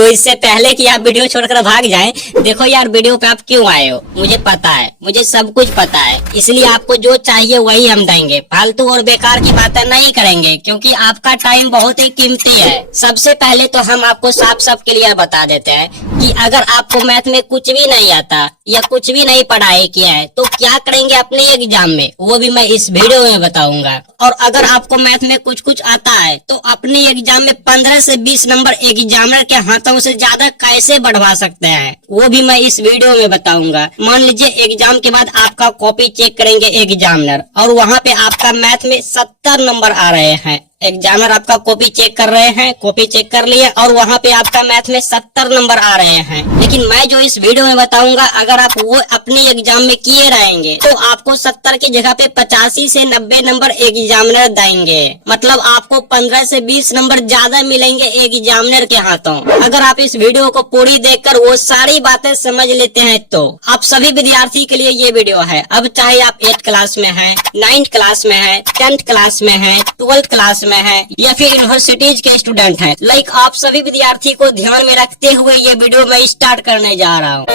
तो इससे पहले कि आप वीडियो छोड़कर भाग जाएं, देखो यार वीडियो पे आप क्यों आए हो, मुझे पता है, मुझे सब कुछ पता है, इसलिए आपको जो चाहिए वही हम देंगे। फालतू और बेकार की बातें नहीं करेंगे क्योंकि आपका टाइम बहुत ही कीमती है। सबसे पहले तो हम आपको साफ साफ क्लियर बता देते हैं कि अगर आपको मैथ में कुछ भी नहीं आता या कुछ भी नहीं पढ़ाई किया है तो क्या करेंगे अपने एग्जाम में, वो भी मैं इस वीडियो में बताऊंगा। और अगर आपको मैथ में कुछ कुछ आता है तो अपने एग्जाम में 15 से 20 नंबर एग्जामिनर के हाथों से ज्यादा कैसे बढ़वा सकते हैं, वो भी मैं इस वीडियो में बताऊंगा। मान लीजिए एग्जाम के बाद आपका कॉपी चेक करेंगे एग्जामिनर और वहाँ पे आपका मैथ में 70 नंबर आ रहे हैं। एग्जामिनर आपका कॉपी चेक कर रहे हैं, कॉपी चेक कर लिए और वहाँ पे आपका मैथ में 70 नंबर आ रहे हैं। लेकिन मैं जो इस वीडियो में बताऊंगा अगर आप वो अपने एग्जाम में किए रहेंगे तो आपको 70 की जगह पे 85 से 90 नंबर एग्जामिनर देंगे। मतलब आपको 15 से 20 नंबर ज्यादा मिलेंगे एग्जामिनर के हाथों। अगर आप इस वीडियो को पूरी देखकर वो सारी बातें समझ लेते हैं तो आप सभी विद्यार्थी के लिए ये वीडियो है। अब चाहे आप 8th क्लास में है, 9th क्लास में है, 10th क्लास में है, 12th क्लास में है या फिर यूनिवर्सिटीज के स्टूडेंट हैं, आप सभी विद्यार्थी को ध्यान में रखते हुए ये वीडियो मैं स्टार्ट करने जा रहा हूँ।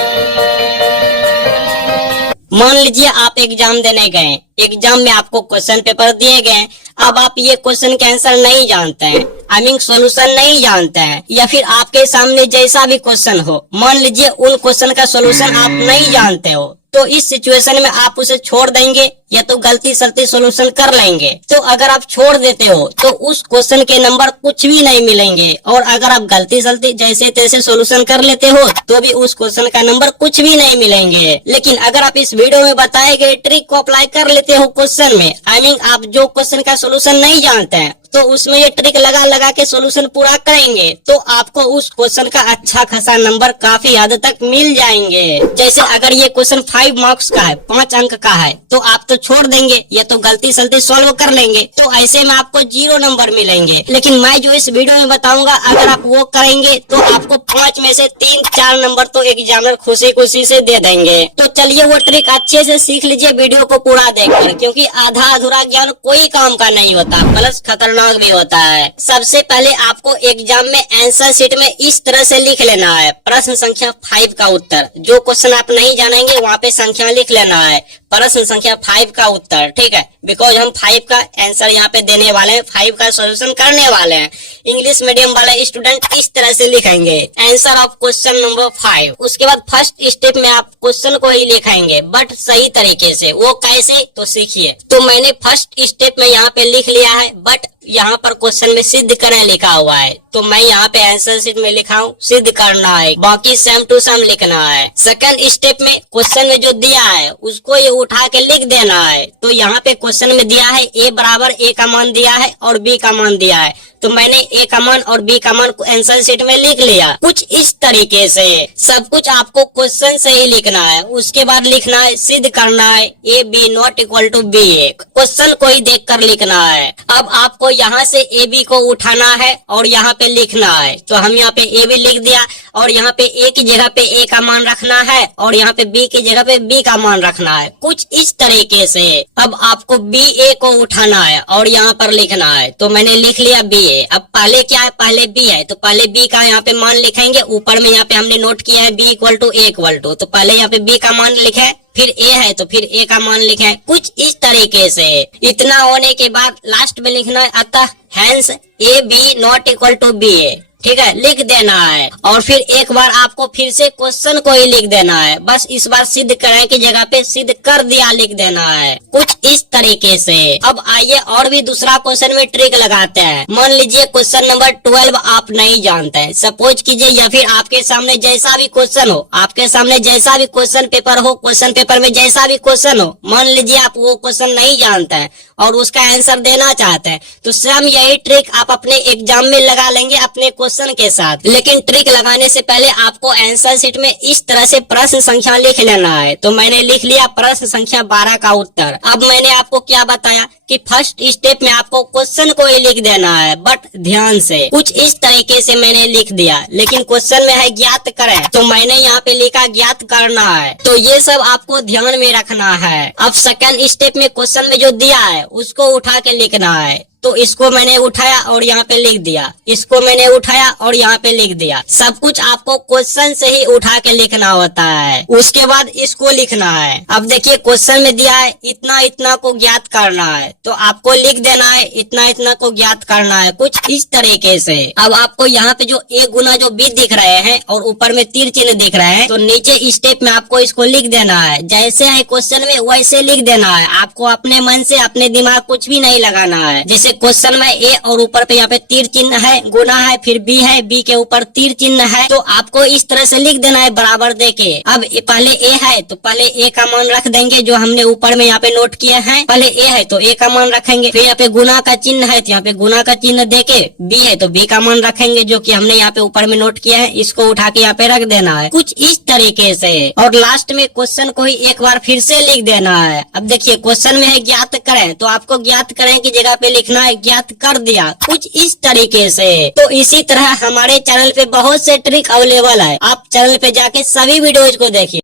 मान लीजिए आप एग्जाम देने गए, एग्जाम में आपको क्वेश्चन पेपर दिए गए। अब आप ये क्वेश्चन के आंसर नहीं जानते हैं, आई मीन सोल्यूशन नहीं जानते हैं, या फिर आपके सामने जैसा भी क्वेश्चन हो, मान लीजिए उन क्वेश्चन का सोल्यूशन आप नहीं जानते हो, तो इस सिचुएशन में आप उसे छोड़ देंगे या तो गलती सलती सोल्यूशन कर लेंगे। तो अगर आप छोड़ देते हो तो उस क्वेश्चन के नंबर कुछ भी नहीं मिलेंगे, और अगर आप गलती सलती जैसे तैसे सोल्यूशन कर लेते हो तो भी उस क्वेश्चन का नंबर कुछ भी नहीं मिलेंगे। लेकिन अगर आप इस वीडियो में बताए गए ट्रिक को अप्लाई कर लेते हो क्वेश्चन में, आई मीन आप जो क्वेश्चन का सोल्यूशन नहीं जानते हैं तो उसमें ये ट्रिक लगा लगा के सोल्यूशन पूरा करेंगे तो आपको उस क्वेश्चन का अच्छा खासा नंबर काफी हद तक मिल जाएंगे। जैसे अगर ये क्वेश्चन 5 मार्क्स का है, 5 अंक का है, तो आप तो छोड़ देंगे या तो गलती सलती सॉल्व कर लेंगे, तो ऐसे में आपको 0 नंबर मिलेंगे। लेकिन मैं जो इस वीडियो में बताऊंगा अगर आप वो करेंगे तो आपको 5 में से 3-4 नंबर तो एग्जामिनर खुशी खुशी से दे देंगे। तो चलिए वो ट्रिक अच्छे से सीख लीजिए वीडियो को पूरा देखकर, क्योंकि आधा अधूरा ज्ञान कोई काम का नहीं होता, प्लस खतरनाक भी होता है। सबसे पहले आपको एग्जाम में आंसर शीट में इस तरह से लिख लेना है, प्रश्न संख्या 5 का उत्तर। जो क्वेश्चन आप नहीं जानेंगे वहाँ पे संख्या लिख लेना है, प्रश्न संख्या 5 का उत्तर, ठीक है। बिकॉज हम 5 का आंसर यहाँ पे देने वाले हैं, 5 का सोल्यूशन करने वाले हैं। इंग्लिश मीडियम वाले स्टूडेंट इस तरह से लिखेंगे, आंसर ऑफ क्वेश्चन नंबर 5। उसके बाद फर्स्ट स्टेप में आप क्वेश्चन को ही लिखेंगे बट सही तरीके से। वो कैसे, तो सीखिए। तो मैंने फर्स्ट स्टेप में यहाँ पे लिख लिया है, बट यहाँ पर क्वेश्चन में सिद्ध करें लिखा हुआ है, तो मैं यहाँ पे आंसर शीट में लिखा हूँ सिद्ध करना है, बाकी सेम टू सेम लिखना है। सेकंड स्टेप में क्वेश्चन में जो दिया है उसको ये उठा के लिख देना है। तो यहाँ पे क्वेश्चन में दिया है a बराबर a का मान दिया है और b का मान दिया है, तो मैंने a का मान और b का मान आंसर शीट में लिख लिया। कुछ इस तरीके से सब कुछ आपको क्वेश्चन से ही लिखना है। उसके बाद लिखना है सिद्ध करना है a b not equal to b a, question को ही देख कर लिखना है। अब आपको यहाँ से a b को उठाना है और यहाँ पे लिखना है, तो हम यहाँ पे a b लिख दिया और यहाँ पे a की जगह पे a का मान रखना है और यहाँ पे b की जगह पे b का मान रखना है, कुछ इस तरीके से। अब आपको ba को उठाना है और यहाँ पर लिखना है, तो मैंने लिख लिया ba। अब पहले क्या है, पहले b है, तो पहले b का यहाँ पे मान लिखेंगे। ऊपर में यहाँ पे हमने नोट किया है b equal to a equal to, तो पहले यहाँ पे b का मान लिखे, फिर a है तो फिर a का मान लिखे, कुछ इस तरीके से। इतना होने के बाद लास्ट में लिखना है अतः hence a b not equal to b a, ठीक है, लिख देना है। और फिर एक बार आपको फिर से क्वेश्चन को ही लिख देना है, बस इस बार सिद्ध करें की जगह पे सिद्ध कर दिया लिख देना है, कुछ इस तरीके से। अब आइए और भी दूसरा क्वेश्चन में ट्रिक लगाते हैं। मान लीजिए क्वेश्चन नंबर 12 आप नहीं जानते हैं, सपोज कीजिए, या फिर आपके सामने जैसा भी क्वेश्चन हो, आपके सामने जैसा भी क्वेश्चन पेपर हो, क्वेश्चन पेपर में जैसा भी क्वेश्चन हो, मान लीजिए आप वो क्वेश्चन नहीं जानते हैं और उसका आंसर देना चाहते हैं, तो सेम यही ट्रिक आप अपने एग्जाम में लगा लेंगे अपने क्वेश्चन के साथ। लेकिन ट्रिक लगाने से पहले आपको आंसर शीट में इस तरह से प्रश्न संख्या लिख लेना है। तो मैंने लिख लिया प्रश्न संख्या 12 का उत्तर। अब मैंने आपको क्या बताया कि फर्स्ट स्टेप में आपको क्वेश्चन को ही लिख देना है, बट ध्यान से कुछ इस तरीके से मैंने लिख दिया। लेकिन क्वेश्चन में है ज्ञात करें, तो मैंने यहाँ पे लिखा ज्ञात करना है। तो ये सब आपको ध्यान में रखना है। अब सेकंड स्टेप में क्वेश्चन में जो दिया है उसको उठा के लिखना है। तो इसको मैंने उठाया और यहाँ पे लिख दिया, इसको मैंने उठाया और यहाँ पे लिख दिया। सब कुछ आपको क्वेश्चन से ही उठा के लिखना होता है। उसके बाद इसको लिखना है। अब देखिए क्वेश्चन में दिया है इतना इतना को ज्ञात करना है, तो आपको लिख देना है इतना इतना को ज्ञात करना है, कुछ इस तरीके से। अब आपको यहाँ पे जो a गुना जो b दिख रहे हैं और ऊपर में तीर चिन्ह दिख रहे हैं, तो नीचे स्टेप में आपको इसको लिख देना है। जैसे है क्वेश्चन में वैसे लिख देना है। आपको अपने मन से अपने दिमाग कुछ भी नहीं लगाना है। जैसे क्वेश्चन में a और ऊपर पे यहाँ पे तीर चिन्ह है, गुना है, फिर b है, b के ऊपर तीर चिन्ह है, तो आपको इस तरह से लिख देना है बराबर देके। अब पहले a है तो पहले a का मान रख देंगे जो हमने ऊपर में यहाँ पे नोट किया है। पहले a है तो a का मान रखेंगे, फिर यहाँ पे गुना का चिन्ह है तो यहाँ पे गुना का चिन्ह देके, b है तो b का मान रखेंगे जो कि हमने यहाँ पे ऊपर में नोट किया है। इसको उठा के यहाँ पे रख देना है कुछ इस तरीके से। और लास्ट में क्वेश्चन को ही एक बार फिर से लिख देना है। अब देखिए क्वेश्चन में है ज्ञात करें, तो आपको ज्ञात करें की जगह पे लिखना है ज्ञात कर दिया, कुछ इस तरीके से। तो इसी तरह हमारे चैनल पे बहुत से ट्रिक अवेलेबल है, आप चैनल पे जाके सभी वीडियोज को देखिए।